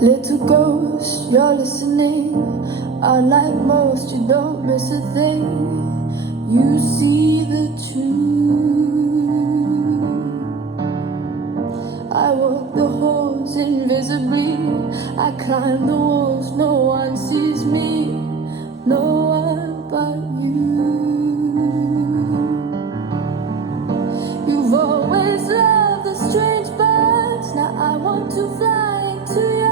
Little ghost, you're listening. Unlike most, you don't miss a thing. You see the truth. I walk the halls invisibly. I climb the walls, no one sees me. No one but you. You've always loved the strange birds. Now I want to fly into your